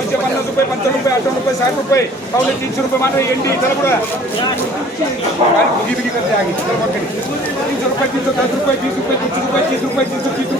म्हणजे पन्नास रुपये पंचावन्न रुपये अठ्ठावन्न रुपये रुपये पावणे तीनशे रुपये मात्र एंडी चला पुढं काय बिगी बिगी करते आगे तीनशे रुपये तीनशे दस रुपये रुपये तीस रुपये तीस रुपये तीस रुपये तीस रुपये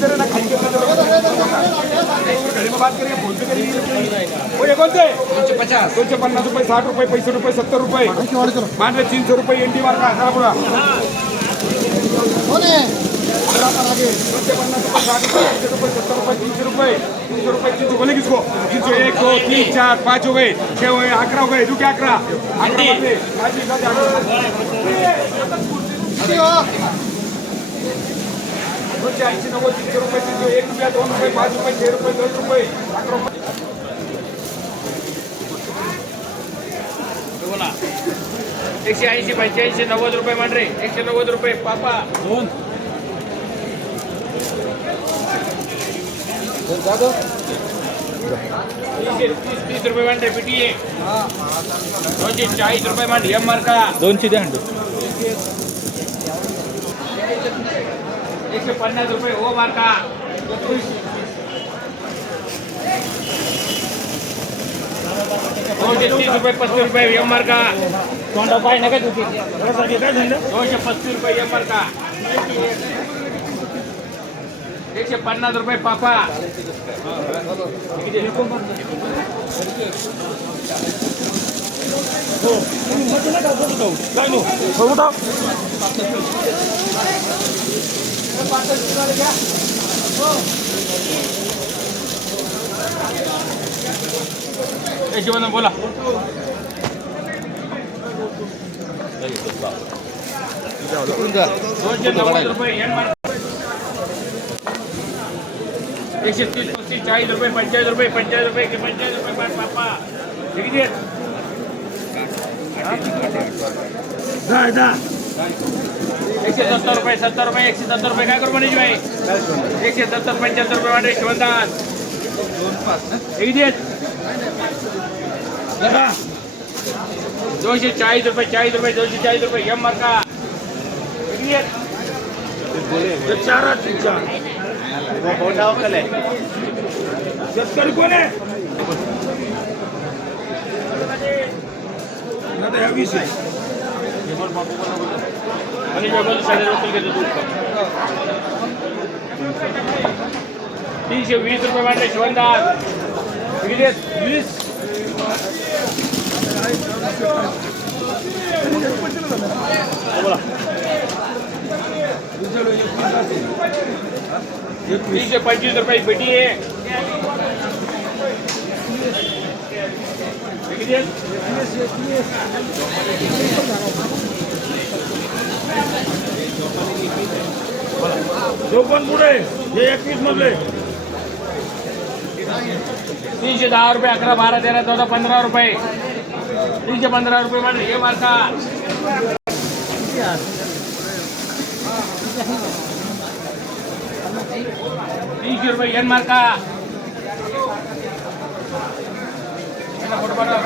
इधर है ना, जरा. घरी में बात करेंगे फ़ोन पे करेंगे हो ये कोणते दोनशे पचास दोनशे पन्नास रुपये साठ रुपये पैंसठ रुपये सत्तर रुपये चला पुढा दोनशे पन्नास रुपये साठ रुपये तीनशे रुपये सत्तर रुपये तीनशे रुपये तीनशे रुपये तीनशे बोले किसको तीनशे एक दो तीन चार पाच हो गए छह हो गए अकरा हो गए रुके अकरा अकरा दोनशे ऐंशी नव्वद तीनशे रुपये तीनशे एक रुपया दोन रुपये पाच रुपये छह रुपये दस रुपये. अकरा रुपये बोला. एकशे ऐंशी पंच्याऐंशी नव्वद रुपये मांडरे. एकशे नव्वद रुपये पापा. दोन. तीस तीस रुपये मांडरे पिटी दोनशे चाळीस रुपये मांडे एम मार्का. दोनशे द्या एकशे पन्नास रुपये ओ मार्का दोनशे तीस रुपये पस्तीस रुपये एम मार्का तोंडा पाय नका तुझी दोनशे पस्तीस रुपये एम मार्का एकशे पन्नास रुपये पापा। शिवान बोला. दोनशे नव्वद रुपये एकशे तीस पस्तीस चाळीस रुपये पंचाळीस रुपये पंचाळीस रुपये एकशे पंचाळीस रुपये पाच पापा किती सत्तर रुपये सत्तर रुपये एकशे सत्तर रुपये काय करू म्हणायची बाई एकशे सत्तर पंच्याहत्तर रुपये वाटे आहेत? दोनशे चाळीस रुपये चाळीस रुपये दोनशे चाळीस रुपये एम मार्का हे। किती आहेत? शेतकरी तीनशे वीस रुपये मांडले शिवणदास विदेश वीस बोला तीनशे पंचवीस रुपये पेटी आहे. पण पुढे हे एकवीस मधले तीनशे दहा रुपये, अकरा, बारा, तेरा, चौदा, पंधरा रुपये. तीनशे पंधरा रुपये म्हणजे हे मार्का तीनशे रुपये एन मार्का